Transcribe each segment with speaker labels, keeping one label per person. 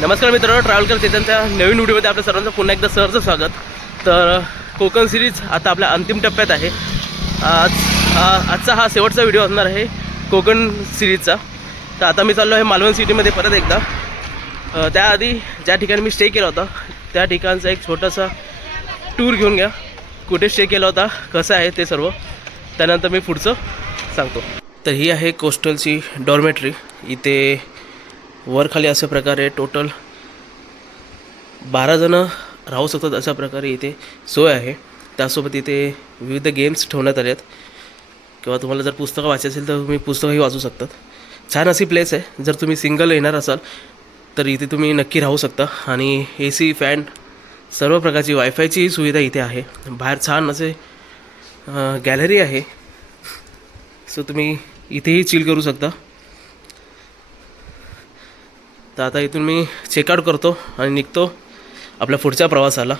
Speaker 1: नमस्कार मित्रांनो ट्रॅव्हल कर चेतनच्या नवीन व्हिडिओमध्ये आपल्या सर्वांचं पुन्हा एकदा सहर्ष स्वागत. तर कोकण सिरीज आता आपल्या अंतिम टप्प्यात आहे. आज आजचा हा शेवटचा व्हिडिओ असणार आहे कोकण सिरीजचा तर आता मी चाललो आहे मालवण सिटीमध्ये परत एकदा. त्याआधी ज्या ठिकाणी मी स्टे केला होता त्या ठिकाणचा एक छोटासा टूर घेऊन घ्या. कुठे स्टे केला होता कसं आहे ते सर्व. त्यानंतर मी पुढचं सांगतो. तर ही आहे कोस्टलची डॉर्मेटरी इथे वरखाली अशा प्रकारे टोटल बारा जणं राहू शकतात अशा प्रकारे इथे सोय आहे. त्यासोबत इथे विविध गेम्स ठेवण्यात आले आहेत किंवा तुम्हाला जर पुस्तकं वाचायची असेल तर तुम्ही पुस्तकंही वाचू शकतात. छान अशी प्लेस आहे. जर तुम्ही सिंगल येणार असाल तर इथे तुम्ही नक्की राहू शकता. आणि ए सी फॅन सर्व प्रकारची वायफायचीही सुविधा इथे आहे. बाहेर छान असे गॅलरी आहे. सो तुम्ही इथेही चिल करू शकता. तर आता इथून मी चेकआउट करतो आणि निघतो आपल्या पुढच्या प्रवासाला.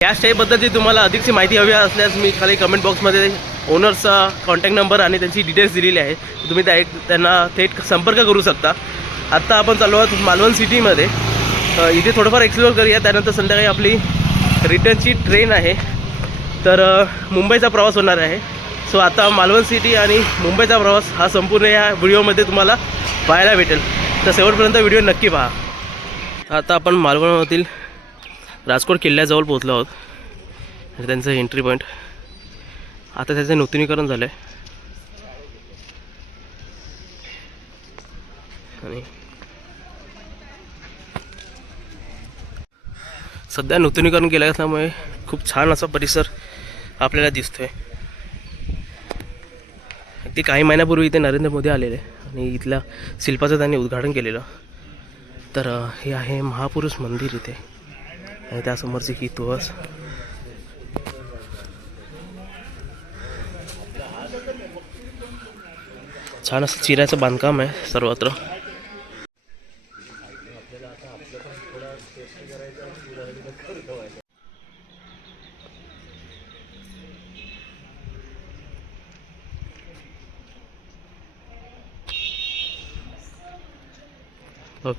Speaker 1: या स्टेबद्दलची तुम्हाला अधिकची माहिती हवी असल्यास मी खाली कमेंट बॉक्समध्ये ओनर्सचा कॉन्टॅक्ट नंबर आणि त्यांची डिटेल्स दिलेली आहे. तुम्ही त्या त्यांना थेट संपर्क करू शकता. आत्ता आपण चालू आहोत मालवण सिटीमध्ये इथे थोडंफार एक्सप्लोअर करूया. त्यानंतर संध्याकाळी आपली रिटर्नची ट्रेन आहे. तर मुंबईचा प्रवास होणार आहे. सो आता मालवण सिटी आणि मुंबईचा प्रवास हा संपूर्ण या व्हिडिओमध्ये तुम्हाला पाहायला भेटेल. तर शेवटपर्यंत व्हिडिओ नक्की पहा. आता आपण मालवणमधील राजकोट किल्ल्याजवळ पोहोचलो आहोत. आणि त्यांचं एंट्री पॉईंट आता त्याचं नूतनीकरण झालं आहे आणि सध्या नूतनीकरण केलं असल्यामुळे खूप छान असा परिसर आपल्याला दिसतोय. ते काही महिन्यापूर्वी इथे नरेंद्र मोदी आलेले आणि इथल्या शिल्पाचं त्यांनी उद्घाटन केलेलं. तर हे आहे महापुरुष मंदिर इथे. आणि त्यासमोरची ही तुळस. छान असं चिऱ्याचं बांधकाम आहे सर्वत्र.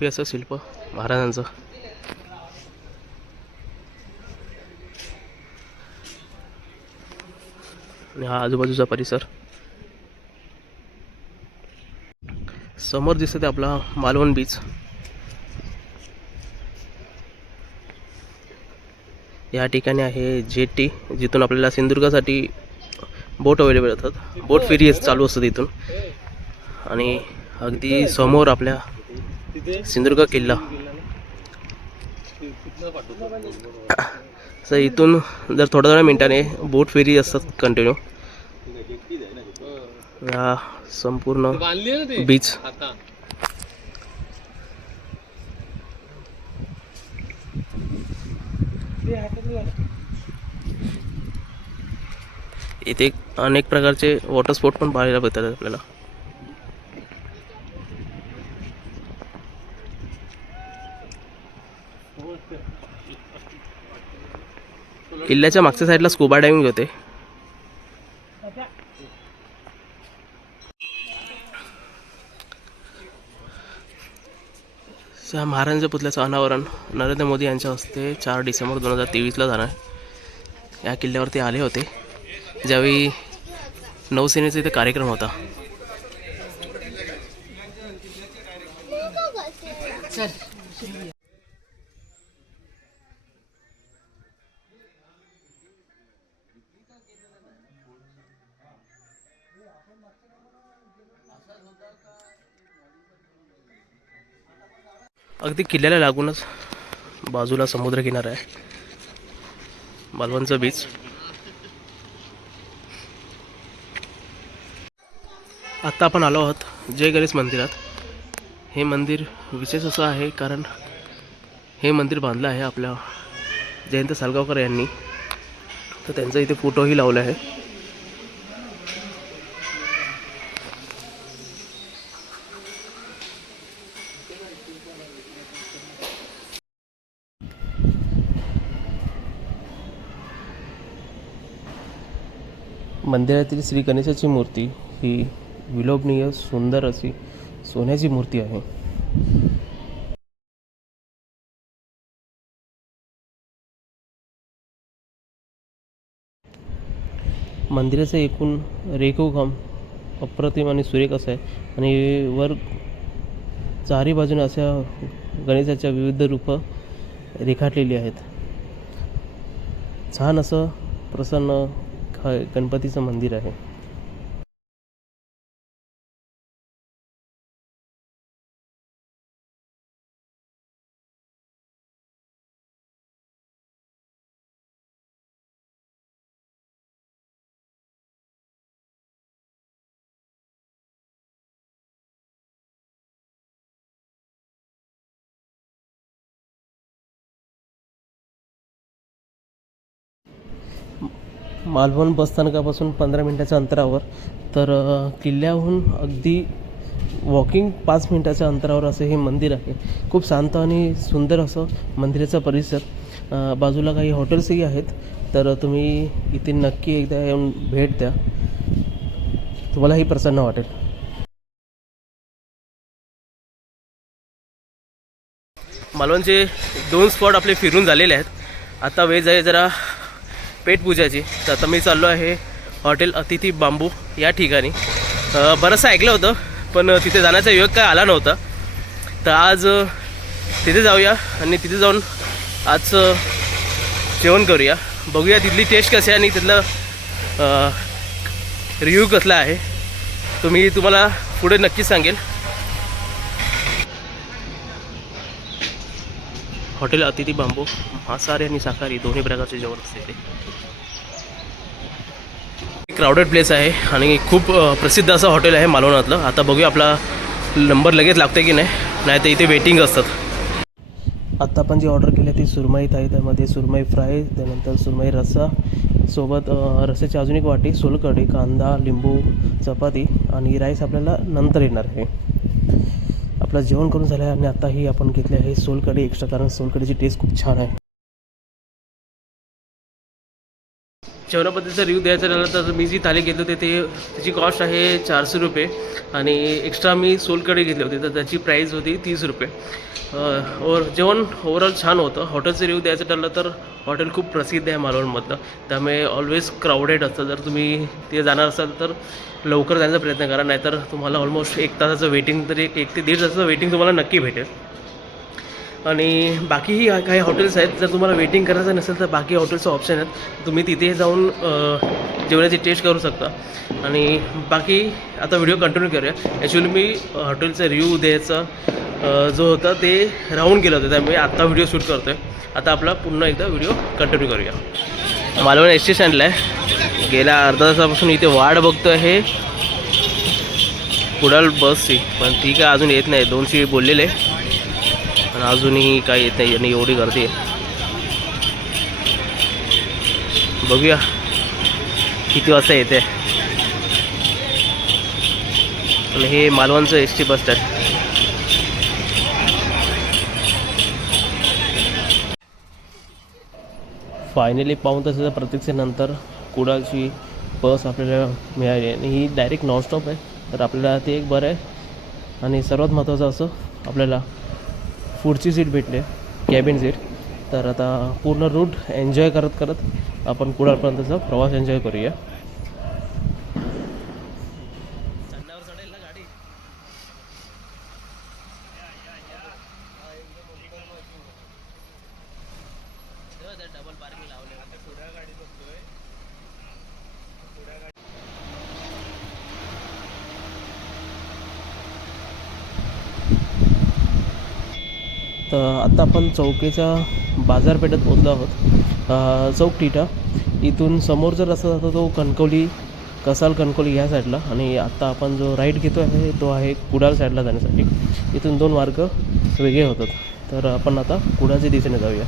Speaker 1: भव्य असं शिल्प महाराजांचं. आणि हा आजूबाजूचा परिसर. समोर दिसत आपला मालवण बीच या ठिकाणी आहे जेटी जिथून आपल्याला सिंधुदुर्गासाठी बोट अवेलेबल असतात. बोट फेरी चालू असतात इथून. आणि अगदी समोर आपल्या सिंधुदुर्ग किल्ला. तर इथून जर थोड्या थोड्या मिनिटाने बोट फेरी असतात कंटिन्यू संपूर्ण बीच इथे अनेक प्रकारचे वॉटर स्पोर्ट पण पाहायला भेटतात आपल्याला. किल्ल्याच्या मागच्या साईडला स्कुबा डायविंग होते. त्या महाराजांच्या पुतल्याचं अनावरण नरेंद्र मोदी यांच्या हस्ते चार डिसेंबर दोन हजार तेवीसला झालं. आहे या किल्ल्यावरती आले होते. ज्यावेळी नौसेनेचा इथे कार्यक्रम होता. अगदी किल्ल्याला लागूनच बाजूला समुद्रकिनारा आहे. मालवणचं बीच आत्ता आपण आलो आहोत जय गणेश मंदिरात. हे मंदिर विशेष असं आहे कारण हे मंदिर बांधलं आहे आपल्या जयंत सालगावकर यांनी. तर त्यांचा इथे फोटोही लावला आहे. मंदिरातील श्री गणेशाची मूर्ती ही विलोभनीय सुंदर अशी सोन्याची मूर्ती आहे. मंदिराचं एकूण रेखोखाम अप्रतिम आणि सुरेख असं आहे. आणि वर चारी बाजूने अशा गणेशाच्या विविध रूपं रेखाटलेली आहेत. छान असं प्रसन्न हा गणपतीचं मंदिर आहे. मालवण बसस्थानकापासून पंधरा मिनटाच्या अंतरावर. तर किल्ल्याहून अगदी वॉकिंग पाच मिनटाच्या अंतरावर असं हे मंदिर आहे. खूप शांत आणि सुंदर असं मंदिराचा परिसर. बाजूला काही हॉटेल्सही आहेत. तर तुम्ही इथे नक्की एकदा येऊन भेट द्या. तुम्हालाही प्रसन्न वाटेल. मालवणचे दोन स्पॉट आपले फिरून झालेले आहेत. आता वेळ आहे जरा पेटपूजाची. तर आता मी चाललो आहे हॉटेल अतिथी बांबू या ठिकाणी. बरंचसं ऐकलं होतं पण तिथे जाण्याचा योग काय आला नव्हता. तर आज तिथे जाऊया आणि तिथे जाऊन आज जेवण करूया. बघूया तिथली टेस्ट कशी आहे आणि तिथलं रिव्ह्यू कसला आहे. तो मी तुम्हाला पुढे नक्कीच सांगेल. हॉटेल अतिथी बांबू मांसाहारी आणि शाकाहारी दोन्ही प्रकारचे जेवण असते इथे. क्राऊडेड प्लेस आहे आणि खूप प्रसिद्ध असं हॉटेल आहे मालवणातलं. आता बघूया आपला नंबर लगेच लागते की नाही. नाही तर इथे वेटिंग असतात. आत्ता आपण जी ऑर्डर केली आहे ती सुरमई थाई त्यामध्ये सुरमई फ्राय त्यानंतर सुरमई रस्सा सोबत रस्स्याची अजून एक वाटी सोलकढी कांदा लिंबू चपाती आणि राईस आपल्याला नंतर येणार आहे. आपलं जेवण करून झालं आहे आणि आताही आपण घेतले आहे सोलकढी एक्स्ट्रा कारण सोलकढीची टेस्ट खूप छान आहे. जेवणाबद्दलचा रिव्ह्यू द्यायचा झाला तर मी जी थाली घेतली होती ते त्याची कॉस्ट आहे चारशे रुपये. आणि एक्स्ट्रा मी सोलकडे घेतले होते तर त्याची प्राईस होती तीस रुपये. ओवर जेवण ओवरऑल छान होतं. हॉटेलचं रिव्ह्यू द्यायचं ठरलं तर हॉटेल खूप प्रसिद्ध आहे मालवणमधलं. त्यामुळे ऑलवेज क्राऊडेड असतं. जर तुम्ही ते जाणार असाल तर लवकर जाण्याचा प्रयत्न करा. नाहीतर तुम्हाला ऑलमोस्ट एक तासाचं वेटिंग तरी एक ते दीड तासाचं वेटिंग तुम्हाला नक्की भेटेल. आणि बाकीही काही हॉटेल्स आहेत. जर तुम्हाला वेटिंग करायचं नसेल तर बाकी हॉटेल्सचं ऑप्शन आहेत. तुम्ही तिथे जाऊन जेवणाची टेस्ट करू शकता. आणि बाकी आता व्हिडिओ कंटिन्यू करूया. ॲक्च्युली मी हॉटेलचा रिव्ह्यू द्यायचा जो होता ते राहून गेलं होतं त्यामुळे आत्ता व्हिडिओ शूट करतो आहे आता आपला पुन्हा एकदा व्हिडिओ कंटिन्यू करूया. मालवण एस टी स्टँडला आहे. गेल्या अर्धा तासापासून इथे वाट बघतो आहे कुडाल बसची पण ती काय अजून येत नाही. दोनशे बोललेले. पण अजूनही काही येत नाही आणि एवढी गर्दी आहे. बघूया. किती वाजता येते. आणि हे मालवणचं S T bus stand finally पाहून तासाच्या प्रतीक्षेनंतर कुडाळची बस आपल्याला मिळाली आणि ही डायरेक्ट नॉनस्टॉप आहे. तर आपल्याला ते एक बरं आहे. आणि सर्वात महत्त्वाचं असं आपल्याला पुढची सीट भेटली कॅबिन सीट तर आता पूर्ण रूट एन्जॉय करत करत आपण कुडाळपर्यंतचा प्रवास एन्जॉय करूया तर आता आपण चौकीच्या बाजारपेठेत पोचलो आहोत. चौक टिटा इथून समोर जर रस्ता जातो तो कणकवली कसाल कणकवली ह्या साईडला आणि आत्ता आपण जो राईट घेतो आहे तो आहे कुडाळ साईडला जाण्यासाठी. इथून दोन मार्ग वेगळे होतात. तर आपण आता कुडाळच्या दिशेने जाऊया.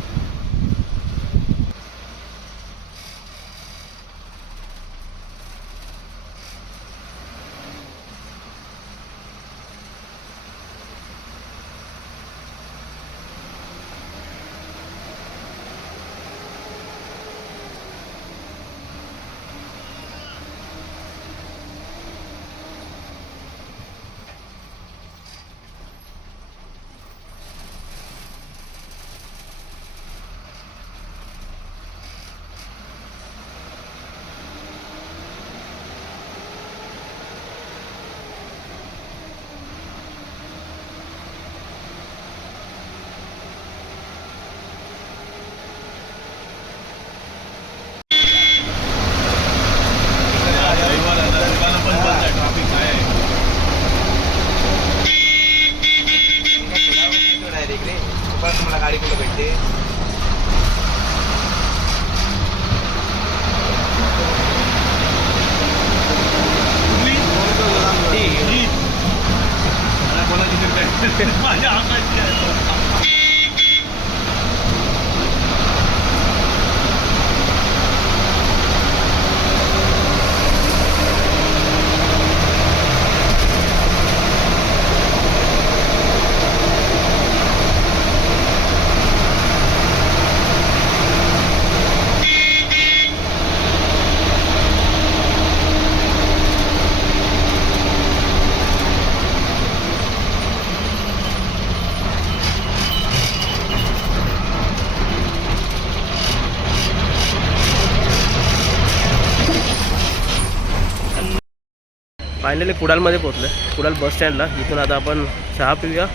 Speaker 1: फायनली कुडालमध्ये पोहोचलो कुडाल बस स्टँडला. इथून आता आपण चहा पिऊया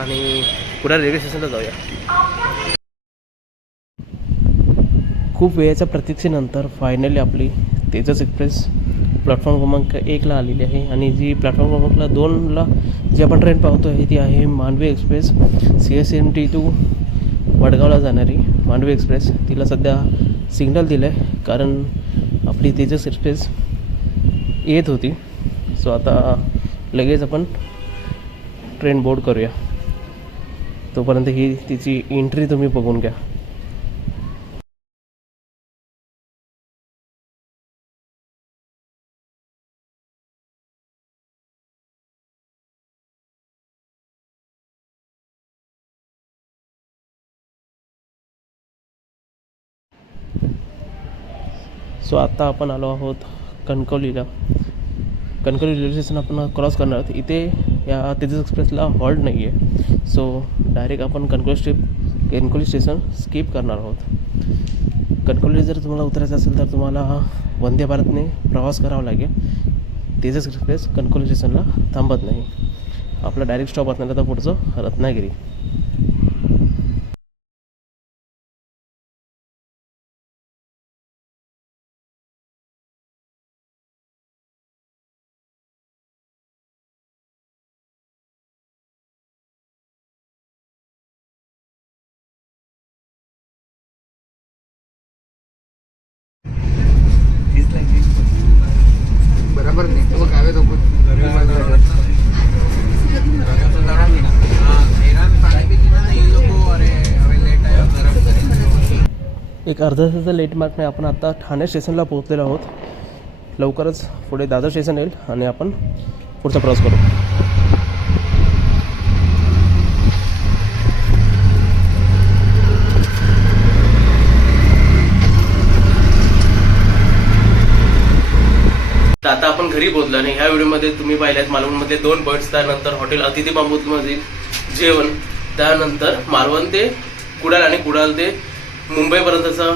Speaker 1: आणि कुडाल रेल्वे स्टेशनला जाऊया. खूप वेळेच्या प्रतीक्षेनंतर फायनली आपली तेजस एक्सप्रेस प्लॅटफॉर्म क्रमांक एकला आलेली आहे. आणि जी प्लॅटफॉर्म क्रमांकला दोनला जी आपण ट्रेन पाहतो आहे ती आहे Mandovi Express C S M T to वडगावला जाणारी मांडवी एक्सप्रेस तिला सध्या सिग्नल दिलं आहे कारण आपली तेजस एक्सप्रेस येत होती. सो आता लगेच आपण ट्रेन बोर्ड करूया. तोपर्यंत ही तिची एंट्री तुम्ही बघून घ्या. सो आता आपण आलो आहोत कणकवलीला. कणकवली रेल्वे स्टेशन आपण क्रॉस करणार आहोत. इथे या तेजस एक्सप्रेसला हॉल्ट नाही आहे सो डायरेक्ट आपण Kankavli step Kankavli station skip करणार आहोत. कणकवली जर तुम्हाला उतरायचं असेल तर तुम्हाला वंदे भारतने प्रवास करावा लागेल. तेजस एक्सप्रेस कणकवली स्टेशनला थांबत नाही. आपला डायरेक्ट स्टॉप असणार तर पुढचं रत्नागिरी.
Speaker 2: बराबर नाही. तो काय तो
Speaker 1: एक अर्धा तासाचा लेट मार्कने आपण आता ठाणे स्टेशनला पोहोचलेलो आहोत. लवकरच पुढे दादर स्टेशन येईल आणि आपण पुढचा प्रवास करू तर आता आपण घरी पोहोचलो आणि ह्या व्हिडिओमध्ये तुम्ही पाहिल्यात मालवणमध्ये दोन बर्ड्स त्यानंतर हॉटेल अतिथी बांबूतमधील जेवण त्यानंतर मालवण ते कुडाल आणि कुडाल ते मुंबईपर्यंतचा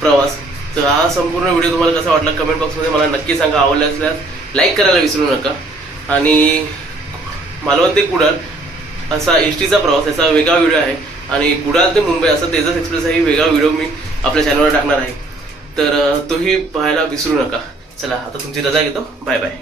Speaker 1: प्रवास. तर हा संपूर्ण व्हिडिओ तुम्हाला कसा वाटला कमेंट बॉक्समध्ये मला नक्की सांगा. आवडला असल्यास लाईक करायला विसरू नका. आणि मालवण ते कुडाल असा एस टीचा प्रवास याचा वेगळा व्हिडिओ आहे. आणि कुडाल ते मुंबई असा तेजस एक्सप्रेस आहे. वेगळा व्हिडिओ मी आपल्या चॅनलवर टाकणार आहे. तर तोही पाहायला विसरू नका. चला आता तुमची रजा घेतो. Bye bye.